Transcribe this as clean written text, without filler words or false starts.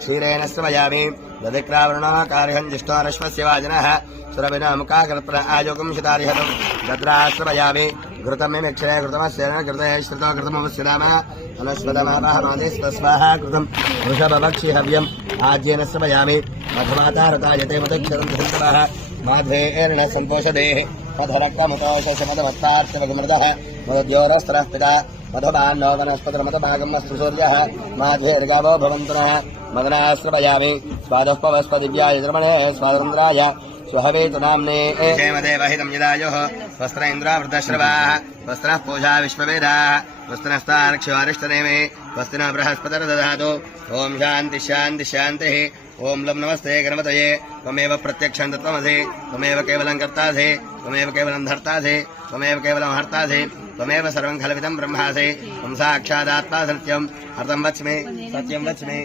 क्षीरेण स्रवयामि दधिक्रावृणाकारिहं जिष्टारश्वस्य वाजनः सुरभिनामुखाकृत्पर आयोगं शितारिहतं गद्राश्रवयामि घृतं निक्षय घृतमस्य कृतये श्रुतो कृतमवस्य नाम अनुस्वदमापहमादेस्वस्वाहा कृतं वृषभभक्षि हव्यम् आज्येन स्रवयामि मधुमातारतायते मदक्षरं धृतवः माध्वेर्न सम्पोषदेः मधुरक्तमुतोषमदवत्तार्थमृदः मदद्योरस्त्रस्थिता मधुबान्नो वनस्पतिर्मदभागम् अस्तु सूर्यः माध्वेर्गावो भवन्तुनः मदनाश्रवयामि स्वादोपवस्पदिव्याय द्रमणे स्वातन्त्राय स्वहवेतु नाम्ने क्षेमदेवहितं यदायुः स्वस्त्र इन्द्रावृतश्रवाः स्वस्त्रः पूषा विश्ववेदाः स्वस्त्रस्तार्क्ष्यवारिष्ठनेमे स्वस्तिनः बृहस्पतिर्दधातु ॐ शान्तिः शान्तिः शान्तिः ॐ लं नमस्ते गणपतये त्वमेव प्रत्यक्षं तत्त्वमसि त्वमेव केवलं कर्तासि त्वमेव केवलं धर्तासि त्वमेव केवलं हर्तासि त्वमेव सर्वं खलविदं ब्रह्मासि त्वं साक्षादात्मा सत्यं हर्तं वच्मि सत्यं वच्मि